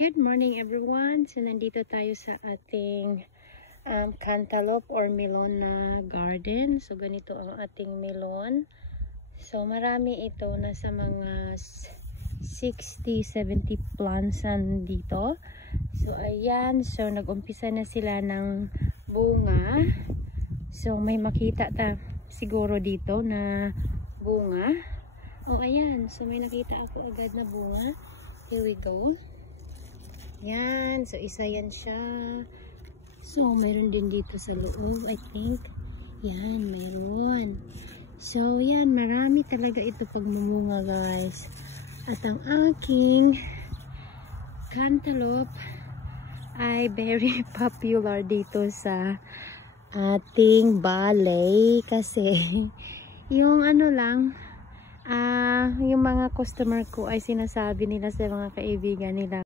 Good morning everyone. So nandito tayo sa ating cantaloupe or melon na garden. So ganito ang ating melon. So marami ito, nasa mga 60-70 plants dito. So ayan, so nag-umpisa na sila ng bunga. So may makita ta siguro dito na bunga. Oh ayan, so may nakita ako agad na bunga. Here we go. Yan, so isa yan siya. So mayroon din dito sa loob, I think. Yan, mayroon. So yan, marami talaga ito pagmumunga, guys. At ang aking cantaloupe ay very popular dito sa ating balay kasi yung ano lang, yung mga customer ko ay sinasabi nila sa mga kaibigan nila